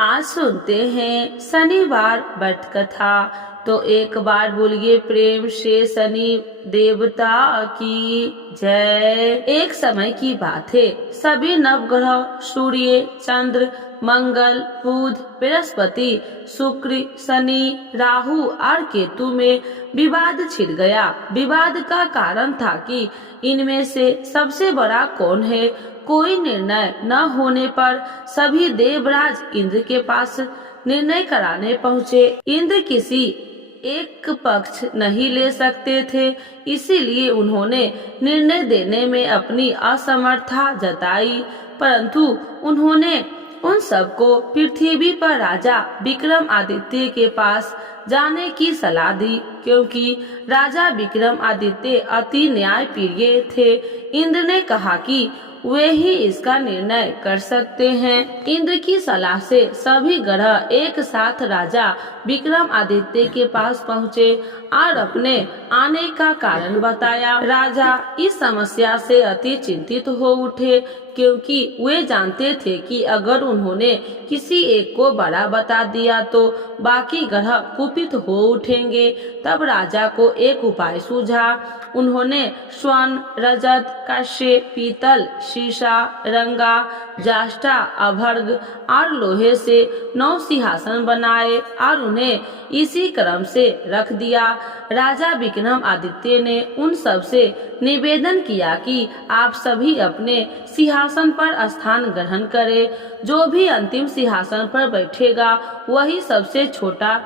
आज सुनते हैं शनिवार व्रत कथा। तो एक बार बोलिए प्रेम से शनि देवता की जय। एक समय की बात है, सभी नवग्रह सूर्य, चंद्र, मंगल, बुध, बृहस्पति, शुक्र, शनि, राहु और केतु में विवाद छिड़ गया। विवाद का कारण था कि इनमें से सबसे बड़ा कौन है। कोई निर्णय न होने पर सभी देवराज इंद्र के पास निर्णय कराने पहुँचे। इंद्र किसी एक पक्ष नहीं ले सकते थे, इसीलिए उन्होंने निर्णय देने में अपनी असमर्थता जताई। परंतु उन्होंने उन सबको पृथ्वी पर राजा विक्रमादित्य के पास जाने की सलाह दी, क्योंकि राजा विक्रमादित्य अति न्यायप्रिय थे। इंद्र ने कहा कि वे ही इसका निर्णय कर सकते हैं। इंद्र की सलाह से सभी ग्रह एक साथ राजा विक्रमादित्य के पास पहुँचे और अपने आने का कारण बताया। राजा इस समस्या से अति चिंतित हो उठे, क्योंकि वे जानते थे कि अगर उन्होंने किसी एक को बड़ा बता दिया तो बाकी ग्रह कुपित हो उठेंगे। तब राजा को एक उपाय सूझा। उन्होंने स्वर्ण, रजत, कांस्य, पीतल, शीशा, रंगा, जाष्टा, अभर्ग और लोहे से 9 सिंहासन बनाए और उन्हें इसी क्रम से रख दिया। राजा विक्रमादित्य ने उन सब से निवेदन किया कि आप सभी अपने सिंहासन पर स्थान ग्रहण करें। जो भी अंतिम सिंहासन पर बैठेगा वही सबसे छोटा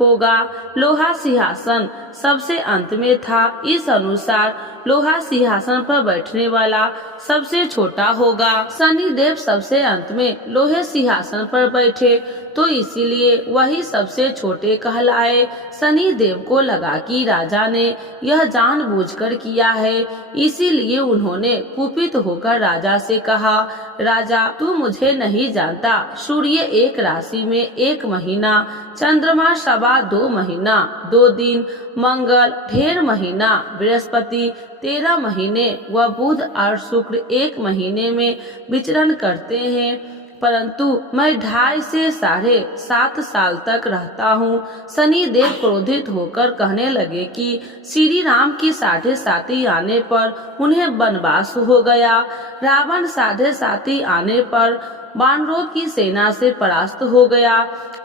होगा। लोहा सिंहासन सबसे अंत में था, इस अनुसार लोहा सिंहासन पर बैठने वाला सबसे छोटा होगा। शनि देव सबसे अंत में लोहे सिंहासन पर बैठे, तो इसीलिए वही सबसे छोटे कहलाए। शनि देव को लगा कि राजा ने यह जानबूझकर किया है, इसीलिए उन्होंने कुपित होकर राजा से कहा, राजा तू मुझे नहीं जानता। सूर्य एक राशि में 1 महीना, चंद्रमा 2.25 महीना 2 दिन, मंगल 1.5 महीना, बृहस्पति 13 महीने व बुध और शुक्र 1 महीने में विचरण करते हैं। परंतु मैं 2.5 से 7.5 साल तक रहता हूँ। शनि देव क्रोधित होकर कहने लगे कि श्री राम की 7.5 आने पर उन्हें वनवास हो गया। रावण 7.5 आने पर वानरों की सेना से परास्त हो गया।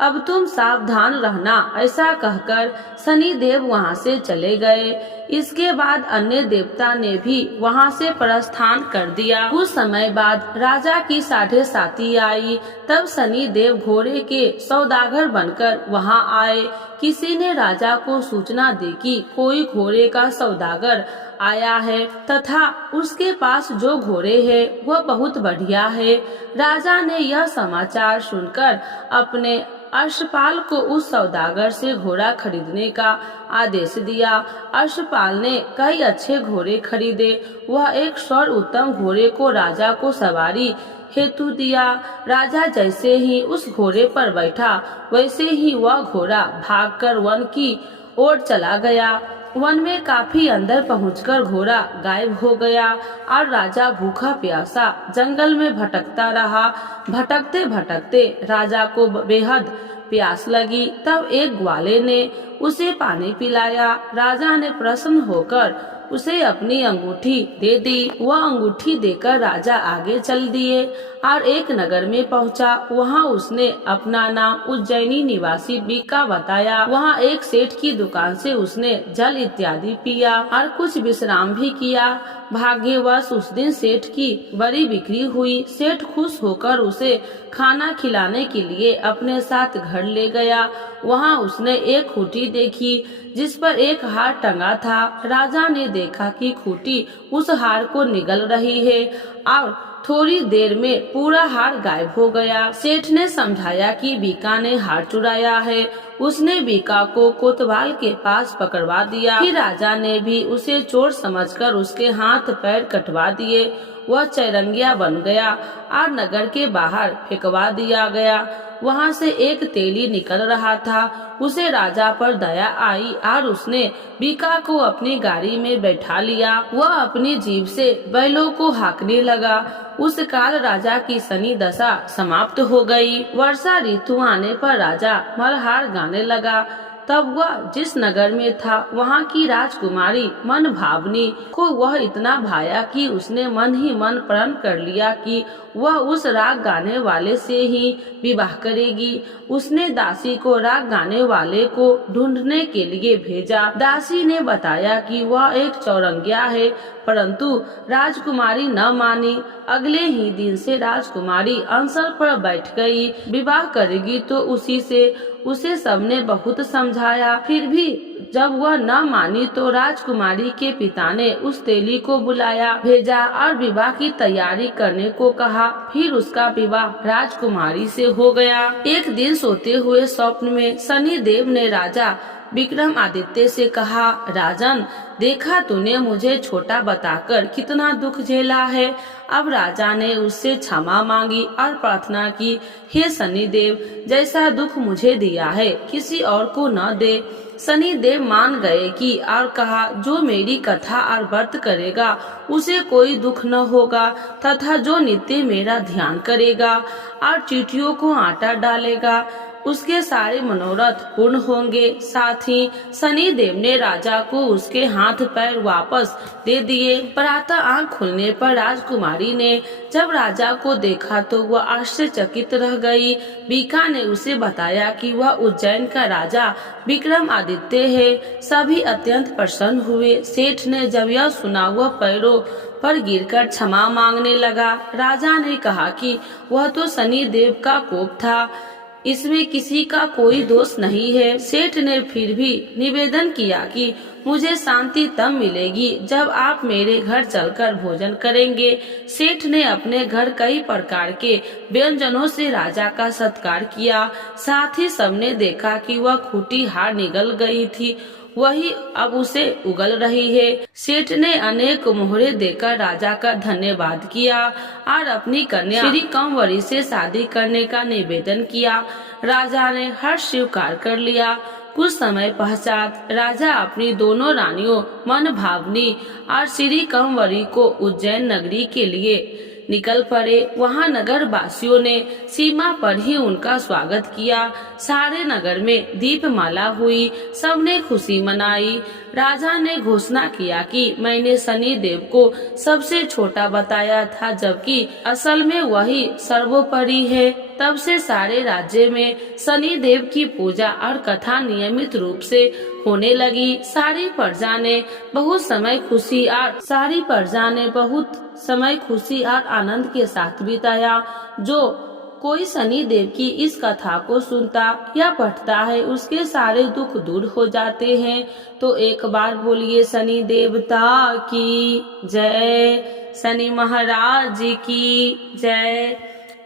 अब तुम सावधान रहना। ऐसा कहकर शनि देव वहाँ से चले गए। इसके बाद अन्य देवता ने भी वहाँ से प्रस्थान कर दिया। कुछ समय बाद राजा की 7.5 आई। तब शनि देव घोड़े के सौदागर बनकर वहाँ आए। किसी ने राजा को सूचना दी कि कोई घोड़े का सौदागर आया है तथा उसके पास जो घोड़े है वह बहुत बढ़िया है। राजा ने यह समाचार सुनकर अपने अश्वपाल को उस सौदागर से घोड़ा खरीदने का आदेश दिया। अश्वपाल ने कई अच्छे घोड़े खरीदे। वह एक सर्वोत्तम घोड़े को राजा को सवारी हेतु दिया। राजा जैसे ही उस घोड़े पर बैठा, वैसे ही वह घोड़ा भागकर वन की ओर चला गया। वन में काफी अंदर पहुंचकर घोड़ा गायब हो गया और राजा भूखा प्यासा जंगल में भटकता रहा। भटकते भटकते राजा को बेहद प्यास लगी। तब एक ग्वाले ने उसे पानी पिलाया। राजा ने प्रसन्न होकर उसे अपनी अंगूठी दे दी। वह अंगूठी देकर राजा आगे चल दिए और एक नगर में पहुंचा। वहां उसने अपना नाम उज्जैनी निवासी बीका बताया। वहां एक सेठ की दुकान से उसने जल इत्यादि पिया और कुछ विश्राम भी किया। भाग्यवश उस दिन सेठ की बड़ी बिक्री हुई। सेठ खुश होकर उसे खाना खिलाने के लिए अपने साथ घर ले गया। वहां उसने एक खूंटी देखी जिस पर एक हार टंगा था। राजा ने देखा कि खूंटी उस हार को निगल रही है और थोड़ी देर में पूरा हार गायब हो गया। सेठ ने समझाया कि बीका ने हार चुराया है। उसने बीका को कोतवाल के पास पकड़वा दिया। फिर राजा ने भी उसे चोर समझकर उसके हाथ पैर कटवा दिए। वह चैरंगिया बन गया और नगर के बाहर फेंकवा दिया गया। वहाँ से एक तेली निकल रहा था। उसे राजा पर दया आई और उसने बीका को अपनी गाड़ी में बैठा लिया। वह अपनी जीभ से बैलों को हाँकने लगा। उस काल राजा की शनि दशा समाप्त हो गई। वर्षा ऋतु आने पर राजा मल्हार गाने लगा। तब वह जिस नगर में था वहाँ की राजकुमारी मन भावनी को वह इतना भाया कि उसने मन ही मन प्रण कर लिया कि वह उस राग गाने वाले से ही विवाह करेगी। उसने दासी को राग गाने वाले को ढूंढने के लिए भेजा। दासी ने बताया कि वह एक चौरंगिया है, परंतु राजकुमारी न मानी। अगले ही दिन से राजकुमारी अनशन पर बैठ गई। विवाह करेगी तो उसी से। उसे सबने बहुत समझाया, फिर भी जब वह न मानी तो राजकुमारी के पिता ने उस तेली को बुलाया भेजा और विवाह की तैयारी करने को कहा। फिर उसका विवाह राजकुमारी से हो गया। एक दिन सोते हुए स्वप्न में शनि देव ने राजा विक्रमादित्य से कहा, राजन, देखा तूने मुझे छोटा बताकर कितना दुख झेला है। अब राजा ने उससे क्षमा मांगी और प्रार्थना की, हे शनिदेव, जैसा दुख मुझे दिया है किसी और को न दे। शनिदेव मान गए कि और कहा, जो मेरी कथा और व्रत करेगा उसे कोई दुख न होगा तथा जो नित्य मेरा ध्यान करेगा और चींटियों को आटा डालेगा उसके सारे मनोरथ पूर्ण होंगे। साथ ही शनि देव ने राजा को उसके हाथ पैर वापस दे दिए। प्रातः आंख खुलने पर राजकुमारी ने जब राजा को देखा तो वह आश्चर्यचकित रह गई। बीका ने उसे बताया कि वह उज्जैन का राजा विक्रमादित्य है। सभी अत्यंत प्रसन्न हुए। सेठ ने जब यह सुना वह पैरों पर गिरकर क्षमा मांगने लगा। राजा ने कहा कि वह तो शनि देव का कोप था, इसमें किसी का कोई दोष नहीं है। सेठ ने फिर भी निवेदन किया कि मुझे शांति तब मिलेगी जब आप मेरे घर चलकर भोजन करेंगे। सेठ ने अपने घर कई प्रकार के व्यंजनों से राजा का सत्कार किया। साथ ही सबने देखा कि वह खूंटी हार निगल गई थी, वही अब उसे उगल रही है। सेठ ने अनेक मोहरे देकर राजा का धन्यवाद किया और अपनी कन्या श्री कंवरी से शादी करने का निवेदन किया। राजा ने हर्ष स्वीकार कर लिया। कुछ समय पश्चात राजा अपनी दोनों रानियों मन भावनी और श्री कंवरी को उज्जैन नगरी के लिए निकल पड़े। वहाँ नगर वासियों ने सीमा पर ही उनका स्वागत किया। सारे नगर में दीपमाला हुई, सबने खुशी मनाई। राजा ने घोषणा किया कि मैंने शनि देव को सबसे छोटा बताया था, जबकि असल में वही सर्वोपरि है। तब से सारे राज्य में शनि देव की पूजा और कथा नियमित रूप से होने लगी। सारी प्रजा ने बहुत समय खुशी और आनंद के साथ बिताया। जो कोई शनि देव की इस कथा को सुनता या पढ़ता है उसके सारे दुख दूर हो जाते हैं। तो एक बार बोलिए शनि देवता की जय, शनि महाराज की जय।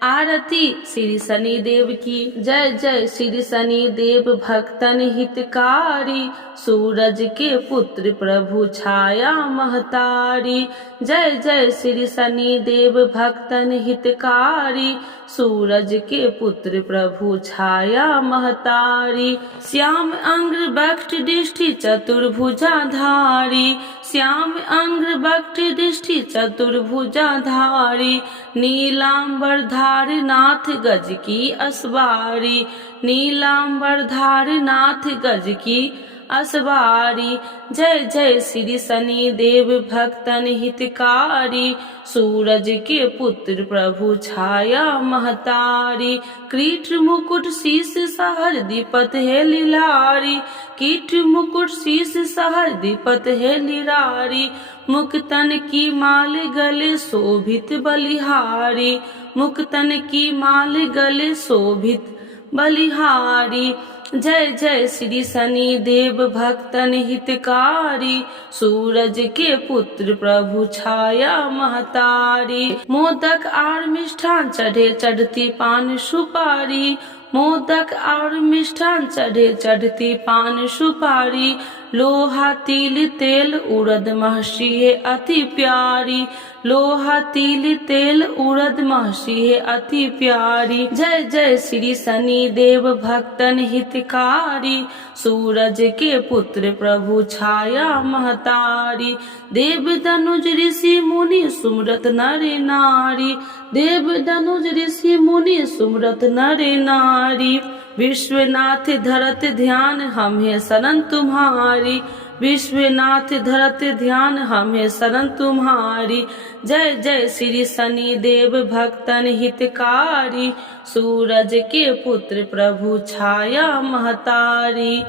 आरती श्री शनि देव की जय। जय श्री शनि देव भक्तन हितकारी, सूरज के पुत्र प्रभु छाया महतारी। जय जय श्री शनि देव भक्तन हितकारी, सूरज के पुत्र प्रभु छाया महतारी। श्याम अंग्र बक्ट दृष्टि चतुर्भुजाधारी, श्याम अंग्र बक्ट दृष्टि चतुर्भुजाधारी। नीलांबर धार नाथ गज की असवारी, नीलांबर धार नाथ गज की असवारी। जय जय श्री शनि देव भक्तन हितकारी, सूरज के पुत्र प्रभु छाया महतारी। कीट मुकुट शीस सहर दीपत है लीलारी, कीट मुकुट शीस सहर दीपत है लीलारी। मुक्तन की माल गले शोभित बलिहारी, मुक्तन की माल गले शोभित बलिहारी। जय जय श्री शनि देव भक्तन हितकारी, सूरज के पुत्र प्रभु छाया महतारी। मोदक आर मिष्ठान चढ़े चढ़ती पान सुपारी, मोदक और मिष्ठान चढ़े, चढ़ती पान सुपारी, लोहा तिल तेल उड़द महसी है अति प्यारी, लोहा तिल तेल उड़द महसी है अति प्यारी। जय जय श्री शनि देव भक्तन हितकारी, सूरज के पुत्र प्रभु छाया महतारी, देव धनुज ऋषि मुनि सुमरत नर नारी, देव धनुज ऋषि मुनि सुमरत नर नारी। विश्वनाथ धरत ध्यान हमें शरण तुम्हारी, विश्वनाथ धरत ध्यान हमें शरण तुम्हारी। जय जय श्री शनि देव भक्तन हितकारी, सूरज के पुत्र प्रभु छाया महतारी।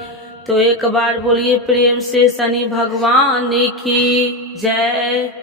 तो एक बार बोलिए प्रेम से शनि भगवान की जय।